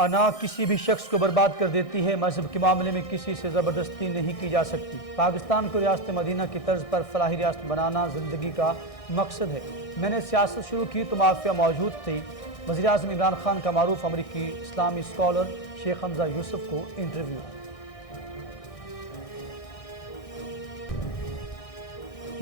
انا کسی بھی شخص کو برباد کر دیتی ہے، مذہب کے معاملے میں کسی سے زبردستی نہیں کی جا سکتی۔ پاکستان کو ریاست مدینہ کی طرز پر فلاحی ریاست بنانا زندگی کا مقصد ہے۔ میں نے سیاست شروع کی تو مافیا موجود تھی۔ وزیر اعظم عمران خان کا معروف امریکی اسلامی اسکالر شیخ حمزہ یوسف کو انٹرویو۔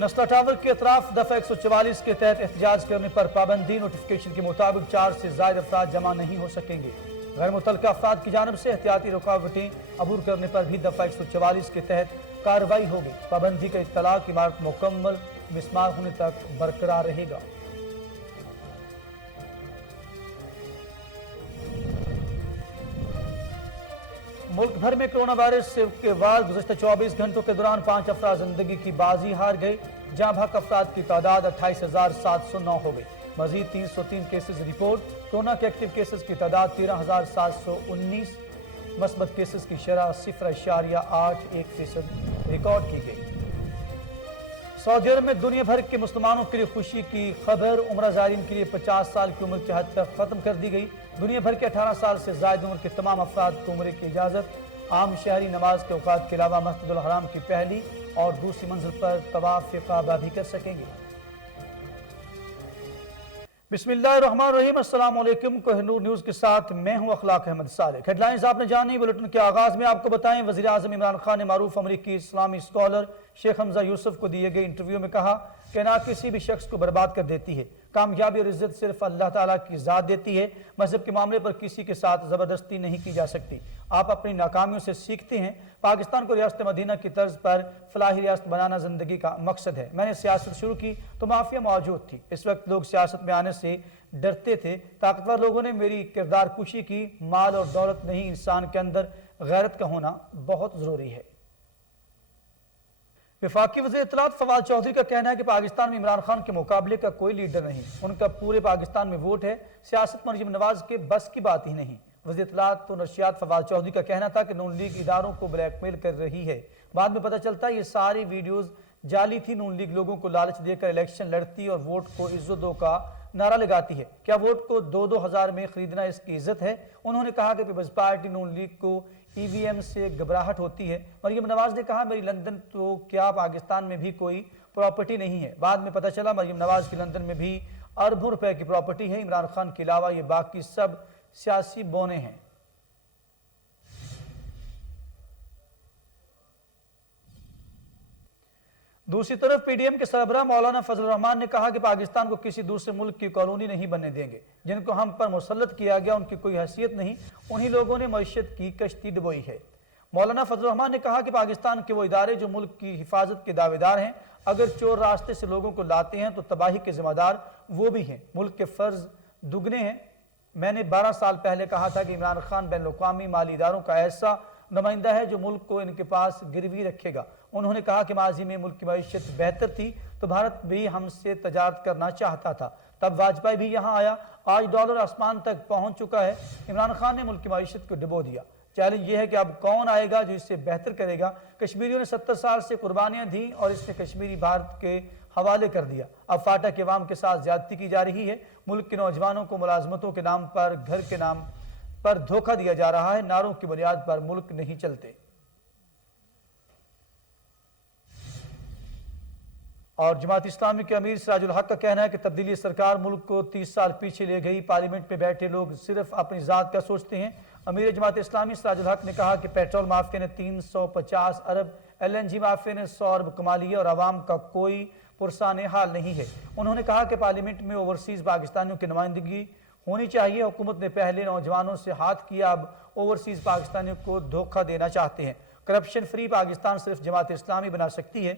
نسلا ٹاور کے اطراف دفعہ 144 کے تحت احتجاج کرنے پر پابندی۔ نوٹیفیکیشن کے مطابق 4 سے زائد افراد جمع نہیں ہو سکیں گے۔ غیر متعلقہ افراد کی جانب سے احتیاطی رکاوٹیں عبور کرنے پر بھی دفعہ 144 کے تحت کارروائی ہوگی۔ پابندی کا اطلاق عمارت مکمل مسمار ہونے تک برقرار رہے گا۔ ملک بھر میں کرونا وائرس کے بعد گزشتہ 24 گھنٹوں کے دوران 5 افراد زندگی کی بازی ہار گئے۔ جہاں بھاگ افراد کی تعداد 28,709 ہو گئی۔ مزید 303 کیسز رپورٹ۔ کورونا کے ایکٹیو کیسز کی تعداد 13,719۔ مثبت کیسز کی شرح 0.81% ریکارڈ کی گئی۔ سعودی عرب میں دنیا بھر کے مسلمانوں کے لیے خوشی کی خبر۔ عمرہ زائرین کے لیے 50 سال کی عمر کی حد تک ختم کر دی گئی۔ دنیا بھر کے 18 سال سے زائد عمر کے تمام افراد کو عمرے کی اجازت۔ عام شہری نماز کے اوقات کے علاوہ مسجد الحرام کی پہلی اور دوسری منزل پر طواف کعبہ بھی کر سکیں گے۔ بسم اللہ الرحمن الرحیم۔ السلام علیکم۔ کوہ نور نیوز کے ساتھ میں ہوں اخلاق احمد صالح۔ ہیڈ لائنز آپ نے جانی۔ بلیٹن کے آغاز میں آپ کو بتائیں، وزیر اعظم عمران خان نے معروف امریکی اسلامی اسکالر شیخ حمزہ یوسف کو دیے گئے انٹرویو میں کہا کہ نہ کسی بھی شخص کو برباد کر دیتی ہے، کامیابی اور عزت صرف اللہ تعالیٰ کی ذات دیتی ہے۔ مذہب کے معاملے پر کسی کے ساتھ زبردستی نہیں کی جا سکتی۔ آپ اپنی ناکامیوں سے سیکھتے ہیں۔ پاکستان کو ریاست مدینہ کی طرز پر فلاحی ریاست بنانا زندگی کا مقصد ہے۔ میں نے سیاست شروع کی تو مافیا موجود تھی۔ اس وقت لوگ سیاست میں آنے سے ڈرتے تھے۔ طاقتور لوگوں نے میری کردار کشی کی۔ مال اور دولت نہیں، انسان کے اندر غیرت کا ہونا بہت ضروری ہے۔ وفاقی وزیر اطلاعات فواد چودھری کا کہنا ہے کہ پاکستان میں عمران خان کے مقابلے کا کوئی لیڈر نہیں۔ ان کا پورے پاکستان میں ووٹ ہے۔ سیاست مریم نواز کے بس کی بات ہی نہیں۔ وزیر اطلاعات و نشریات فواد چودھری کا کہنا تھا کہ نون لیگ اداروں کو بلیک میل کر رہی ہے۔ بعد میں پتہ چلتا ہے یہ ساری ویڈیوز جعلی تھی۔ نون لیگ لوگوں کو لالچ دے کر الیکشن لڑتی اور ووٹ کو عزت دو کا نعرہ لگاتی ہے۔ کیا ووٹ کو 2-2 ہزار میں خریدنا اس کی عزت ہے؟ انہوں نے کہا کہ پیپلز پارٹی نون لیگ کو ای وی ایم سے گھبراہٹ ہوتی ہے۔ مریم نواز نے کہا میری لندن تو کیا پاکستان میں بھی کوئی پراپرٹی نہیں ہے۔ بعد میں پتہ چلا مریم نواز کی لندن میں بھی اربوں روپے کی پراپرٹی ہے۔ عمران خان کے علاوہ یہ باقی سب سیاسی بونے ہیں۔ دوسری طرف پی ڈی ایم کے سربراہ مولانا فضل الرحمان نے کہا کہ پاکستان کو کسی دوسرے ملک کی کالونی نہیں بننے دیں گے۔ جن کو ہم پر مسلط کیا گیا ان کی کوئی حیثیت نہیں، انہی لوگوں نے معیشت کی کشتی ڈبوئی ہے۔ مولانا فضل الرحمان نے کہا کہ پاکستان کے وہ ادارے جو ملک کی حفاظت کے دعوے دار ہیں، اگر چور راستے سے لوگوں کو لاتے ہیں تو تباہی کے ذمہ دار وہ بھی ہیں۔ ملک کے فرض دگنے ہیں۔ میں نے 12 سال پہلے کہا تھا کہ عمران خان بین الاقوامی مالی اداروں کا ایسا نمائندہ ہے جو ملک کو ان کے پاس گروی رکھے گا۔ انہوں نے کہا کہ ماضی میں ملک کی معیشت بہتر تھی تو بھارت بھی ہم سے تجارت کرنا چاہتا تھا، تب واجپئی بھی یہاں آیا۔ آج ڈالر آسمان تک پہنچ چکا ہے۔ عمران خان نے ملک کی معیشت کو ڈبو دیا۔ چیلنج یہ ہے کہ اب کون آئے گا جو اس سے بہتر کرے گا۔ کشمیریوں نے 70 سال سے قربانیاں دیں اور اس نے کشمیری بھارت کے حوالے کر دیا۔ اب فاٹا کے عوام کے ساتھ زیادتی کی جا رہی ہے۔ ملک کے نوجوانوں کو ملازمتوں کے نام پر، گھر کے نام پر دھوکہ دیا جا رہا ہے۔ نعروں کی بنیاد پر ملک نہیں چلتے۔ اور جماعت اسلامی کے امیر سراج الحق کا کہنا ہے کہ تبدیلی سرکار ملک کو 30 سال پیچھے لے گئی۔ پارلیمنٹ میں بیٹھے لوگ صرف اپنی ذات کا سوچتے ہیں۔ امیر جماعت اسلامی سراج الحق نے کہا کہ پیٹرول مافیا نے 350 ارب، ایل این جی مافیا نے 100 ارب کما لیے اور عوام کا کوئی پرسان حال نہیں ہے۔ انہوں نے کہا کہ پارلیمنٹ میں اوورسیز پاکستانیوں کی نمائندگی ہونی چاہیے۔ حکومت نے پہلے نوجوانوں سے ہاتھ کیا، اب اوورسیز پاکستانیوں کو دھوکہ دینا چاہتے ہیں۔ کرپشن فری پاکستان صرف جماعت اسلامی بنا سکتی ہے۔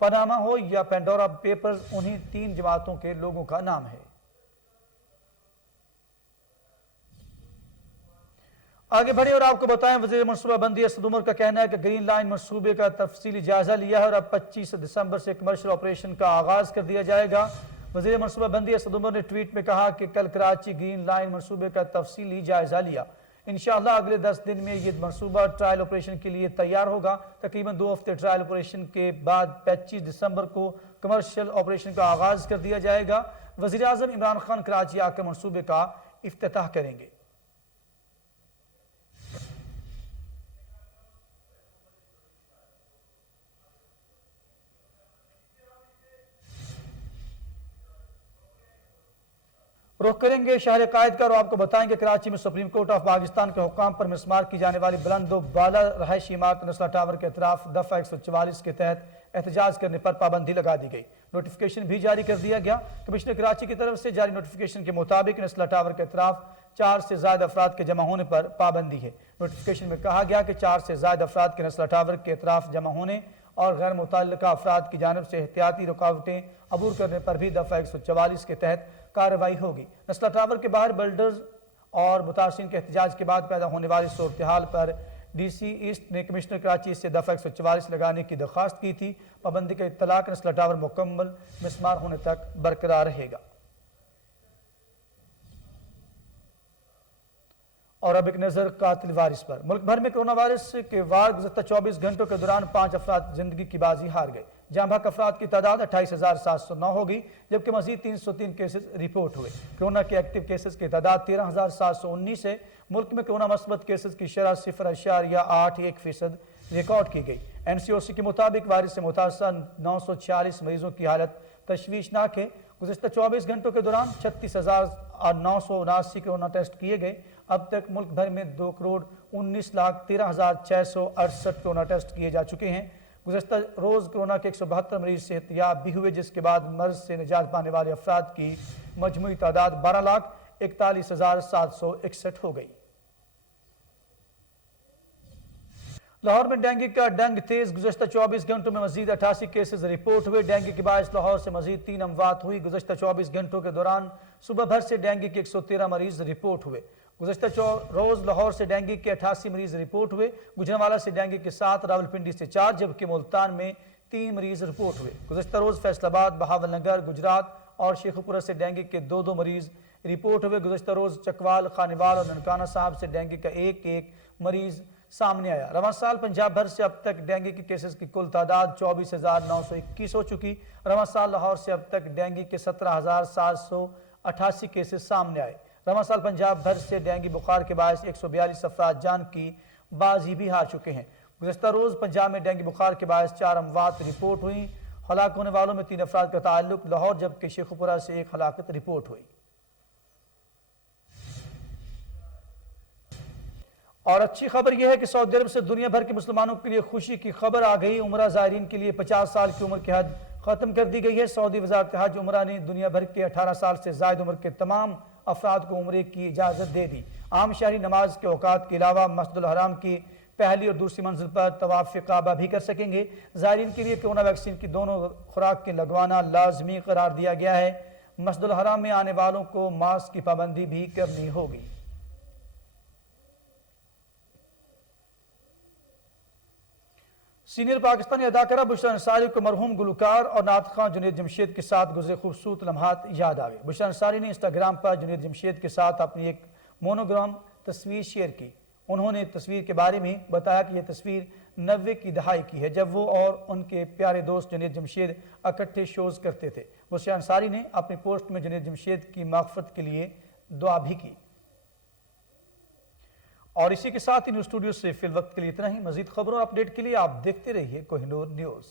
پاناما ہو یا پینڈورا پیپرز، انہی 3 جماعتوں کے لوگوں کا نام ہے۔ آگے بڑھیں اور آپ کو بتائیں، وزیر منصوبہ بندی اسد عمر کا کہنا ہے کہ گرین لائن منصوبے کا تفصیلی جائزہ لیا ہے اور اب 25 دسمبر سے کمرشل آپریشن کا آغاز کر دیا جائے گا۔ وزیر منصوبہ بندی اسد عمر نے ٹویٹ میں کہا کہ کل کراچی گرین لائن منصوبے کا تفصیلی جائزہ لیا۔ انشاءاللہ اگلے 10 دن میں یہ منصوبہ ٹرائل آپریشن کے لیے تیار ہوگا۔ تقریباً 2 ہفتے ٹرائل آپریشن کے بعد 25 دسمبر کو کمرشل آپریشن کا آغاز کر دیا جائے گا۔ وزیر اعظم عمران خان کراچی آ کر منصوبے کا افتتاح کریں گے۔ رخ کریں گے شہر قائد کا اور آپ کو بتائیں گے کراچی میں سپریم کورٹ آف پاکستان کے حکام پر مسمار کی جانے والی بلند و بالا رہائشی عمارت نسلا ٹاور کے اطراف دفعہ 144 کے تحت احتجاج کرنے پر پابندی لگا دی گئی۔ نوٹیفیکیشن بھی جاری کر دیا گیا۔ کمشنر کراچی کی طرف سے جاری نوٹیفیکیشن کے مطابق نسلا ٹاور کے اطراف 4 سے زائد افراد کے جمع ہونے پر پابندی ہے۔ نوٹیفیکیشن میں کہا گیا کہ 4 سے زائد افراد کے نسلا ٹاور کے اطراف جمع ہونے اور غیر متعلقہ افراد کی جانب سے احتیاطی رکاوٹیں عبور کرنے پر بھی دفعہ 144 کے تحت کارروائی ہوگی۔ نسلا ٹاور کے باہر بلڈرز اور متاثرین کے احتجاج کے بعد پیدا ہونے والی صورتحال پر ڈی سی ایسٹ نے کمشنر کراچی سے دفعہ 144 لگانے کی درخواست کی تھی۔ پابندی کا اطلاق نسلا ٹاور مکمل مسمار ہونے تک برقرار رہے گا۔ اور اب ایک نظر قاتل وارث پر۔ ملک بھر میں کرونا وائرس کے وار گزشتہ 24 گھنٹوں کے دوران 5 افراد زندگی کی بازی ہار گئے۔ جاں بحق افراد کی تعداد 28,709 ہوگی، جبکہ مزید 303 کیسز رپورٹ ہوئے۔ کرونا کے ایکٹیو کیسز کی تعداد 13,719 ہے۔ ملک میں کرونا مثبت کیسز کی شرح 0.81% ریکارڈ کی گئی۔ NCOC کے مطابق وائرس سے متاثرہ 946 مریضوں کی حالت تشویشناک ہے۔ گزشتہ 24 گھنٹوں کے دوران 36,979 کرونا ٹیسٹ کیے گئے۔ اب تک ملک بھر میں 2,19,13,668 کرونا ٹیسٹ کیے جا چکے ہیں۔ گزشتہ روز کرونا کے 172 مریض صحت یاب بھی ہوئے، جس کے بعد مرض سے نجات پانے والے افراد کی مجموعی تعداد 12,41,761 ہو گئی۔ لاہور میں ڈینگی کا ڈنگ تیز۔ گزشتہ 24 گھنٹوں میں مزید 88 کیسز رپورٹ ہوئے۔ ڈینگی کے باعث لاہور سے مزید 3 اموات ہوئی۔ گزشتہ 24 گھنٹوں کے دوران صبح بھر سے ڈینگی کے 113 مریض رپورٹ ہوئے۔ گزشتہ روز لاہور سے ڈینگی کے 88 مریض رپورٹ ہوئے۔ گجرانوالہ سے ڈینگی کے 7، راولپنڈی سے 4، جبکہ ملتان میں 3 مریض رپورٹ ہوئے۔ گزشتہ روز فیصل آباد، بہاول نگر، گجرات اور شیخو پورہ سے ڈینگی کے 2 مریض رپورٹ ہوئے۔ گزشتہ روز چکوال، خانوال اور ننکانہ صاحب سے ڈینگی کا 1 مریض سامنے آیا۔ رواں سال پنجاب بھر سے اب تک ڈینگی کے کیسز کی کل تعداد 24,921 ہو چکی۔ رواں سال لاہور سے اب تک ڈینگی کے 17,788 کیسز سامنے آئے۔ رواں سال پنجاب بھر سے ڈینگی بخار کے باعث 142 افراد جان کی بازی بھی ہار چکے ہیں۔ گزشتہ روز پنجاب میں ڈینگی بخار کے باعث 4 اموات رپورٹ ہوئیں۔ ہلاک ہونے والوں میں 3 افراد کا تعلق لاہور، جبکہ شیخو پورہ سے 1 ہلاکت رپورٹ ہوئی۔ اور اچھی خبر یہ ہے کہ سعودی عرب سے دنیا بھر کے مسلمانوں کے لیے خوشی کی خبر آ گئی۔ عمرہ زائرین کے لیے 50 سال کی عمر کی حد ختم کر دی گئی ہے۔ سعودی وزارت حج عمرہ نے دنیا بھر کے 18 سال سے زائد عمر کے تمام افراد کو عمرے کی اجازت دے دی۔ عام شہری نماز کے اوقات کے علاوہ مسجد الحرام کی پہلی اور دوسری منزل پر طواف کعبہ بھی کر سکیں گے۔ زائرین کے لیے کورونا ویکسین کی دونوں خوراک کے لگوانا لازمی قرار دیا گیا ہے۔ مسجد الحرام میں آنے والوں کو ماسک کی پابندی بھی کرنی ہوگی۔ سینئر پاکستانی اداکارہ بشریٰ انصاری کو مرحوم گلوکار اور نعت خواں جنید جمشید کے ساتھ گزرے خوبصورت لمحات یاد آ گئے۔ بشریٰ انصاری نے انسٹاگرام پر جنید جمشید کے ساتھ اپنی ایک مونوگرام تصویر شیئر کی۔ انہوں نے تصویر کے بارے میں بتایا کہ یہ تصویر 90 کی دہائی کی ہے، جب وہ اور ان کے پیارے دوست جنید جمشید اکٹھے شوز کرتے تھے۔ بشریٰ انصاری نے اپنی پوسٹ میں جنید جمشید کی مغفرت کے لیے دعا بھی کی۔ اور اسی کے ساتھ ہی نیوز اسٹوڈیو سے فی الوقت کے لیے اتنا ہی۔ مزید خبروں اور اپڈیٹ کے لیے آپ دیکھتے رہیے کوہ نور نیوز۔